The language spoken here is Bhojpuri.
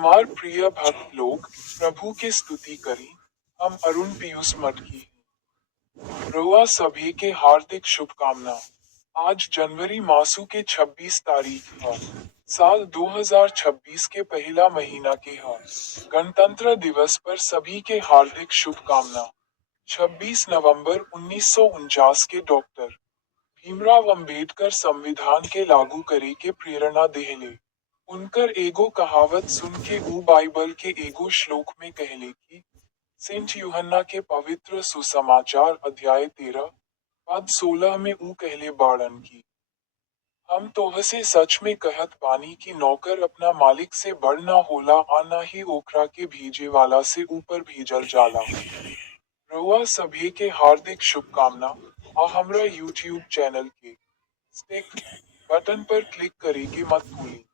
हमार प्रिय भक्त लोग प्रभु के स्तुति करी। हम अरुण पीयूष मटकी। रउआ सभी के हार्दिक शुभकामना। आज जनवरी मासू के 26 तारीख है। साल 2026 के पहला महीना के है। गणतंत्र दिवस पर सभी के हार्दिक शुभकामना। 26 नवंबर 1949 के डॉक्टर भीमराव अंबेडकर संविधान के लागू करे के प्रेरणा देहले। उनकर एगो कहावत सुन के ऊ बाइबल के एगो श्लोक में कहले कि सेंट यूहन्ना के पवित्र सुसमाचार अध्याय 13 पद 16 में ऊ कहले बाड़न की हम तोहसे सच में कहत बानी कि नौकर अपना मालिक से बड़ ना होला आ ना ही ओकरा के भेजे वाला से ऊपर भेजल जाला। रउआ सभी के हार्दिक शुभकामना आ हमरा यूट्यूब चैनल के स्टेक बटन पर क्लिक करे के मत भूली।